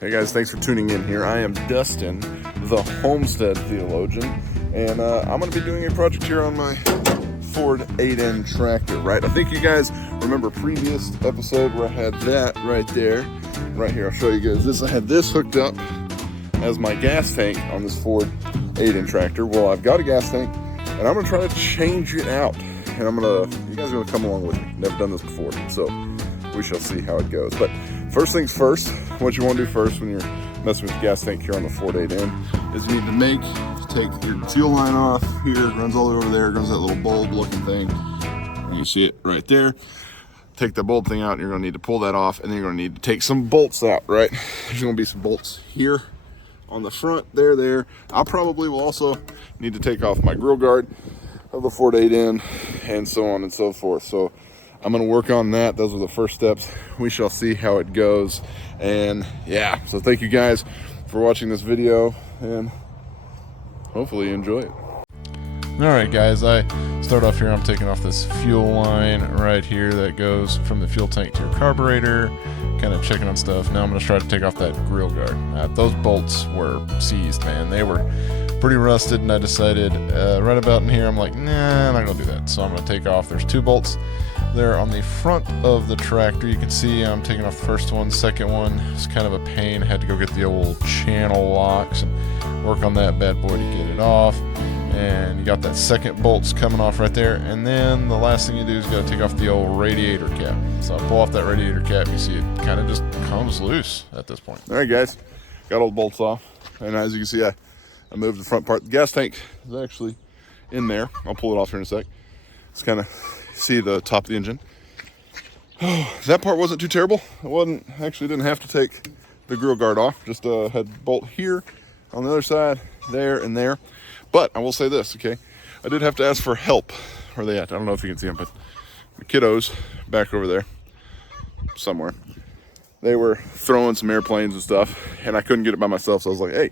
Hey guys, thanks for tuning in here. I am Dustin, the Homestead Theologian, and I'm going to be doing a project here on my Ford 8N tractor, right? I think you guys remember a previous episode where I had that right there. Right here, I'll show you guys this. I had this hooked up as my gas tank on this Ford 8N tractor. Well, I've got a gas tank, and I'm going to try to change it out. And you guys are going to come along with me. Never done this before, so we shall see how it goes. But first things first, what you want to do first when you're messing with the gas tank here on the Ford 8N is you need to take your fuel line off here. It runs all the way over there. It runs that little bulb looking thing. You see it right there. Take the bulb thing out, and you're going to need to pull that off, and then you're going to need to take some bolts out, right? There's going to be some bolts here on the front, there. I probably will also need to take off my grill guard of the Ford 8N and so on and so forth. So I'm going to work on that. Those are the first steps. We shall see how it goes. And yeah, so thank you guys for watching this video, and hopefully you enjoy it. All right, guys, I start off here. I'm taking off this fuel line right here that goes from the fuel tank to your carburetor, kind of checking on stuff. Now I'm going to try to take off that grill guard. Those bolts were seized, man. They were pretty rusted, and I decided right about in here, I'm like, nah, I'm not going to do that. So I'm going to take off. There's two bolts there on the front of the tractor. You can see I'm taking off the first one. Second one is kind of a pain. Had to go get the old channel locks and work on that bad boy to get it off. And you got that second bolts coming off right there. And then the last thing you do is you got to take off the old radiator cap. So I pull off that radiator cap. You see it kind of just comes loose at this point. All right, guys, got all the bolts off. And as you can see, I moved the front part. The gas tank is actually in there. I'll pull it off here in a sec. It's kind of see the top of the engine. That part wasn't too terrible. Didn't have to take the grill guard off. Just had bolt here on the other side, there and there. But I will say this, okay? I did have to ask for help. Where are they at? I don't know if you can see them, but the kiddos back over there somewhere, they were throwing some airplanes and stuff, and I couldn't get it by myself. So I was like, hey,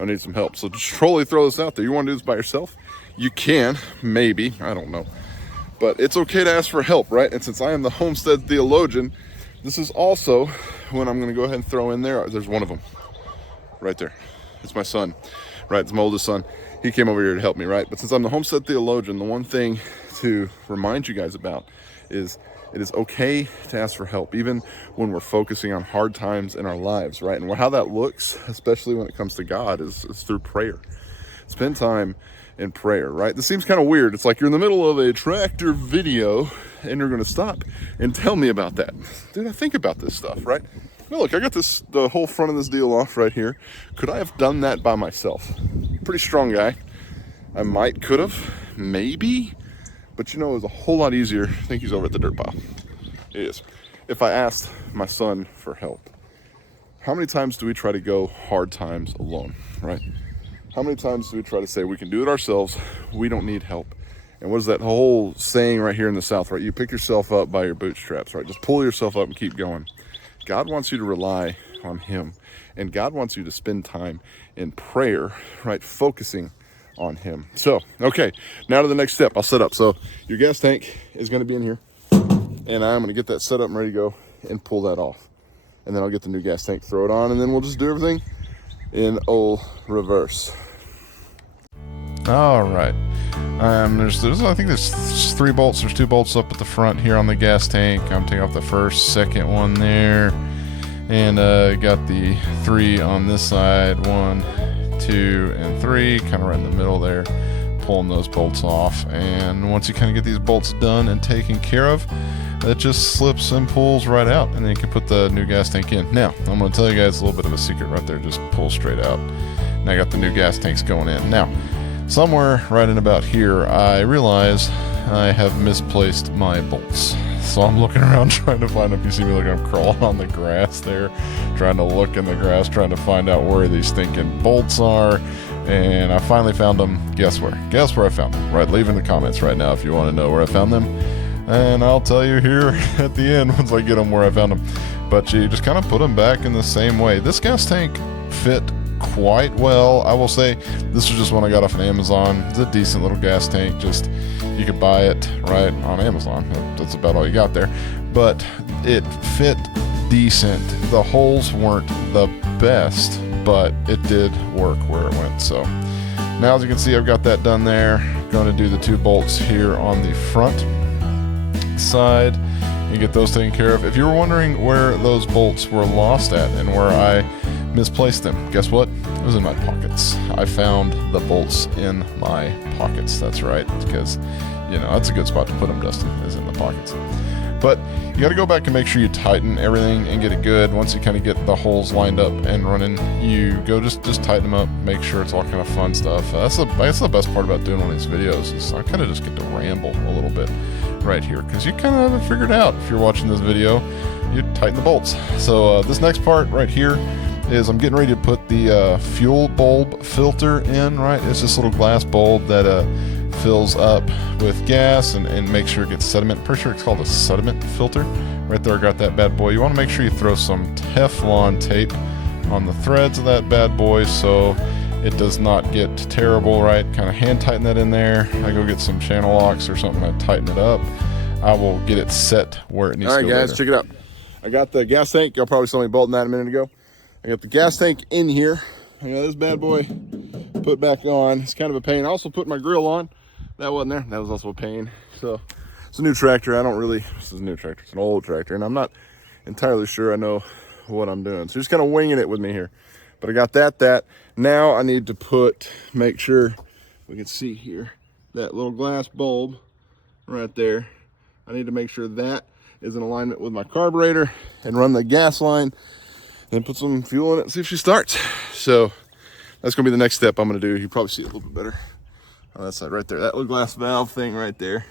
I need some help. So just totally throw this out there. You want to do this by yourself? You can, maybe. I don't know. But it's okay to ask for help, right? And since I am the Homestead Theologian, this is also when I'm going to go ahead and throw in there. There's one of them right there. It's my son, right? It's my oldest son. He came over here to help me, right? But since I'm the Homestead Theologian, the one thing to remind you guys about is it is okay to ask for help, even when we're focusing on hard times in our lives, right? And how that looks, especially when it comes to God, is through prayer. Spend time in prayer, right? This seems kind of weird. It's like you're in the middle of a tractor video and you're going to stop and tell me about that. Dude, I think about this stuff, right? Now look, I got the whole front of this deal off right here. Could I have done that by myself? Pretty strong guy. I could have, maybe, but you know, it was a whole lot easier. I think he's over at the dirt pile. It is. If I asked my son for help. How many times do we try to go hard times alone, right? How many times do we try to say we can do it ourselves? We don't need help. And what is that whole saying right here in the South, right? You pick yourself up by your bootstraps, right? Just pull yourself up and keep going. God wants you to rely on Him. And God wants you to spend time in prayer, right? Focusing on Him. So, okay, now to the next step. I'll set up. So your gas tank is going to be in here. And I'm going to get that set up and ready to go and pull that off. And then I'll get the new gas tank, throw it on, and then we'll just do everything in old reverse. All right. I think there's 3 bolts. There's 2 bolts up at the front here on the gas tank. I'm taking off the first, second one there, and got the 3 on this side. 1, 2, and 3, kind of right in the middle there. Pulling those bolts off, and once you kind of get these bolts done and taken care of, it just slips and pulls right out, and then you can put the new gas tank in. Now, I'm going to tell you guys a little bit of a secret right there. Just pull straight out. And I got the new gas tanks going in. Now, somewhere right in about here, I realize I have misplaced my bolts. So I'm looking around trying to find them. You see me looking, I'm crawling on the grass there, trying to look in the grass, trying to find out where these stinking bolts are. And I finally found them. Guess where? Guess where I found them? Right, leave in the comments right now if you want to know where I found them. And I'll tell you here at the end once I get them where I found them. But you just kind of put them back in the same way. This gas tank fit quite well. I will say this was just one I got off of Amazon. It's a decent little gas tank. Just you could buy it right on Amazon. That's about all you got there. But it fit decent. The holes weren't the best, but it did work where it went. So now, as you can see, I've got that done there. Going to do the 2 bolts here on the front side and get those taken care of. If you were wondering where those bolts were lost at and where I misplaced them, guess what? It was in my pockets. I found the bolts in my pockets. That's right, because you know that's a good spot to put them, Dustin, is in the pockets. But you got to go back and make sure you tighten everything and get it good. Once you kind of get the holes lined up and running, you go just tighten them up, make sure it's all kind of fun stuff. That's the best part about doing one of these videos, is I kind of just get to ramble a little bit right here, because you kind of have it figured out. If you're watching this video, you tighten the bolts. So this next part right here is I'm getting ready to put the fuel bulb filter in, right? It's this little glass bulb that fills up with gas and makes sure it gets sediment. Pretty sure it's called a sediment filter. Right there, I got that bad boy. You want to make sure you throw some Teflon tape on the threads of that bad boy so it does not get terrible, right? Kind of hand tighten that in there. I go get some channel locks or something to tighten it up. I will get it set where it needs to go. All right, guys, later. check it out. I got the gas tank. Y'all probably saw me bolting that a minute ago. I got the gas tank in here. I got this bad boy put back on. It's kind of a pain. I also put my grill on. That wasn't there. That was also a pain. So it's a new tractor. This is a new tractor. It's an old tractor, and I'm not entirely sure I know what I'm doing. So just kind of winging it with me here. But I got that. Now I need to make sure we can see here, that little glass bulb right there. I need to make sure that is in alignment with my carburetor and run the gas line, then put some fuel in it and see if she starts. So that's gonna be the next step I'm gonna do. You probably see it a little bit better on that side right there. That little glass valve thing right there,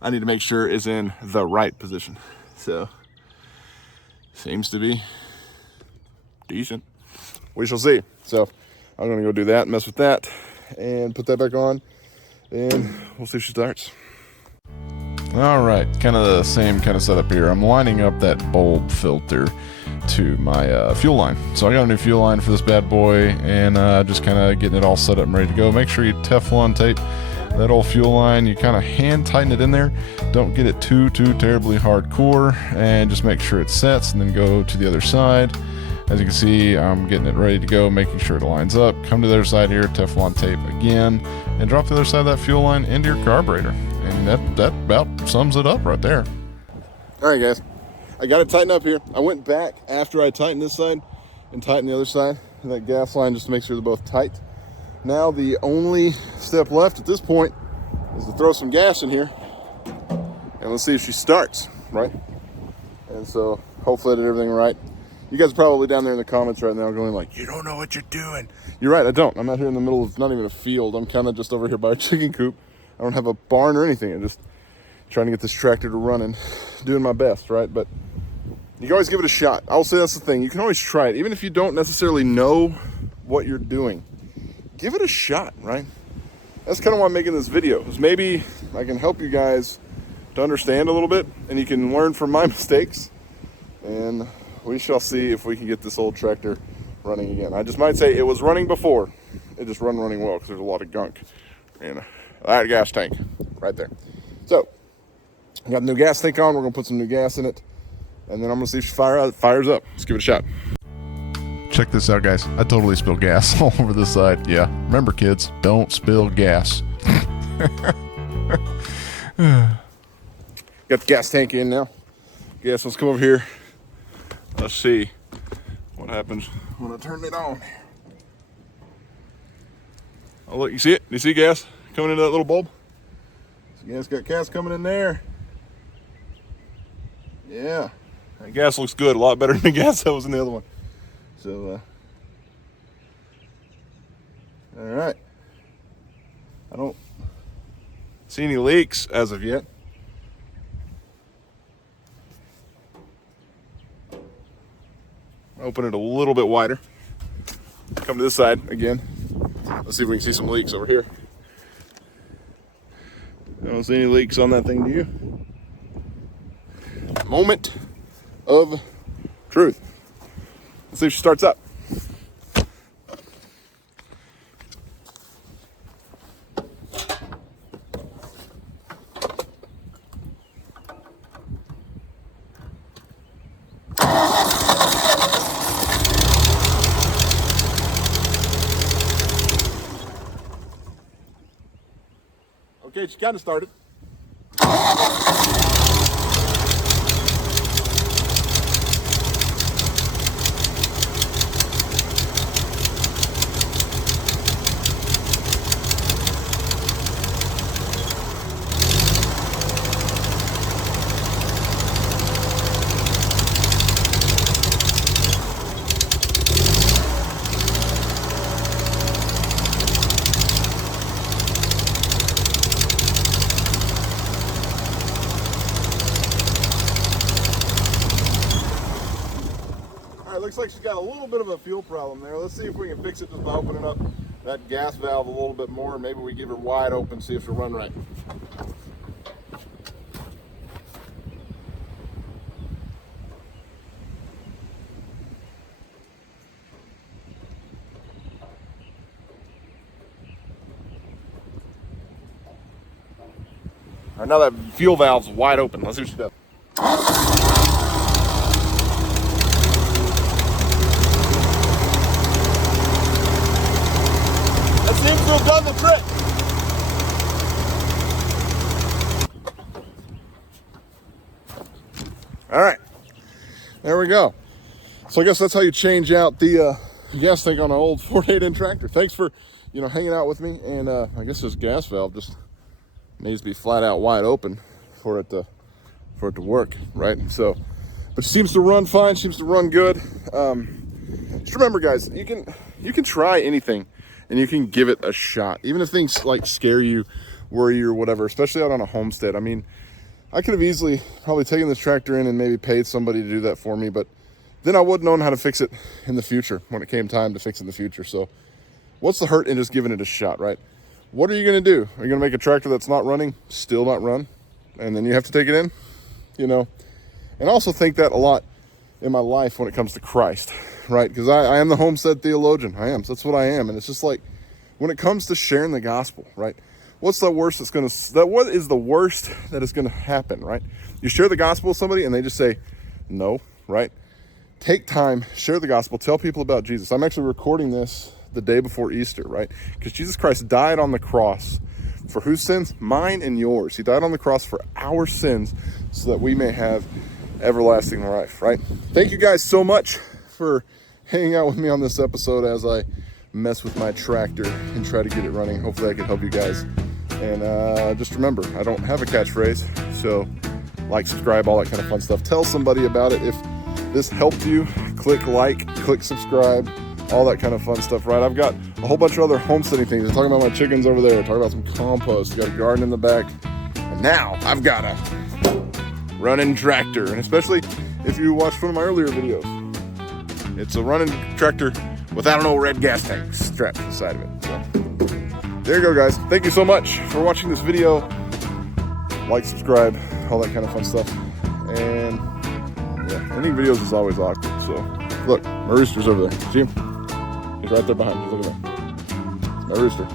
I need to make sure is in the right position. So seems to be decent. We shall see. So I'm gonna go do that, mess with that, and put that back on, and we'll see if she starts. All right, kind of the same kind of setup here. I'm lining up that bulb filter to my fuel line. So I got a new fuel line for this bad boy, and just kind of getting it all set up and ready to go. Make sure you Teflon tape that old fuel line. You kind of hand tighten it in there. Don't get it too terribly hardcore, and just make sure it sets, and then go to the other side. As you can see, I'm getting it ready to go, making sure it lines up. Come to the other side here, Teflon tape again, and drop the other side of that fuel line into your carburetor. And that about sums it up right there. All right, guys, I got it tightened up here. I went back after I tightened this side and tightened the other side of that gas line just to make sure they're both tight. Now the only step left at this point is to throw some gas in here, and let's see if she starts, right? And so hopefully I did everything right. You guys are probably down there in the comments right now going like, you don't know what you're doing. You're right, I don't. I'm out here in the middle of not even a field. I'm kind of just over here by a chicken coop. I don't have a barn or anything. I'm just trying to get this tractor to run and doing my best, right? But you can always give it a shot. I will say that's the thing. You can always try it. Even if you don't necessarily know what you're doing, give it a shot, right? That's kind of why I'm making this video, is maybe I can help you guys to understand a little bit, and you can learn from my mistakes, and we shall see if we can get this old tractor running again. I just might say it was running before. It just running well because there's a lot of gunk in that gas tank right there. So I got the new gas tank on. We're gonna put some new gas in it, and then I'm gonna see if she fires up. Let's give it a shot. Check this out, guys. I totally spilled gas all over this side. Yeah, remember, kids, don't spill gas. Got the gas tank in now. Gas, let's come over here. Let's see what happens when I turn it on. Oh, look, you see it? You see gas coming into that little bulb? Gas, got gas coming in there. Yeah, that gas looks good. A lot better than the gas that was in the other one. So, all right. I don't see any leaks as of yet. Open it a little bit wider. Come to this side again. Let's see if we can see some leaks over here. I don't see any leaks on that thing, do you? Moment of truth. Let's see if she starts up. Okay, she kind of started. Looks like she's got a little bit of a fuel problem there. Let's see if we can fix it just by opening up that gas valve a little bit more. Maybe we give her wide open, see if she'll run right. All right, now that fuel valve's wide open. Let's see what she does. Seems to have done the trick. All right, there we go. So I guess that's how you change out the gas tank on an old 48-inch tractor. Thanks for, hanging out with me. And I guess this gas valve just needs to be flat out wide open for it to work, right? So, but it seems to run fine. Seems to run good. Just remember, guys, you can try anything. And you can give it a shot, even if things like scare you, worry you, or whatever, especially out on a homestead. I mean, I could have easily probably taken this tractor in and maybe paid somebody to do that for me, but then I wouldn't know how to fix it in the future when it came time to fix it in the future. So what's the hurt in just giving it a shot, right? What are you going to do? Are you going to make a tractor that's not running still not run? And then you have to take it in, And I also think that a lot in my life when it comes to Christ, right? Because I am the Homestead Theologian. I am. So that's what I am. And it's just like, when it comes to sharing the gospel, right? What is the worst that is going to happen, right? You share the gospel with somebody and they just say no, right? Take time, share the gospel, tell people about Jesus. I'm actually recording this the day before Easter, right? Because Jesus Christ died on the cross for whose sins? Mine and yours. He died on the cross for our sins so that we may have everlasting life, right? Thank you guys so much for hanging out with me on this episode as I mess with my tractor and try to get it running. Hopefully I can help you guys. And just remember, I don't have a catchphrase, so like, subscribe, all that kind of fun stuff. Tell somebody about it. If this helped you, click like, click subscribe, all that kind of fun stuff, right? I've got a whole bunch of other homesteading things. I'm talking about my chickens over there, talking about some compost, got a garden in the back, and now I've got a running tractor. And especially if you watched one of my earlier videos, it's a running tractor without an old red gas tank strapped to the side of it. So there you go, guys. Thank you so much for watching this video. Like, subscribe, all that kind of fun stuff. And yeah, ending videos is always awkward. So look, my rooster's over there. See him? He's right there behind me. Look at that. It's my rooster.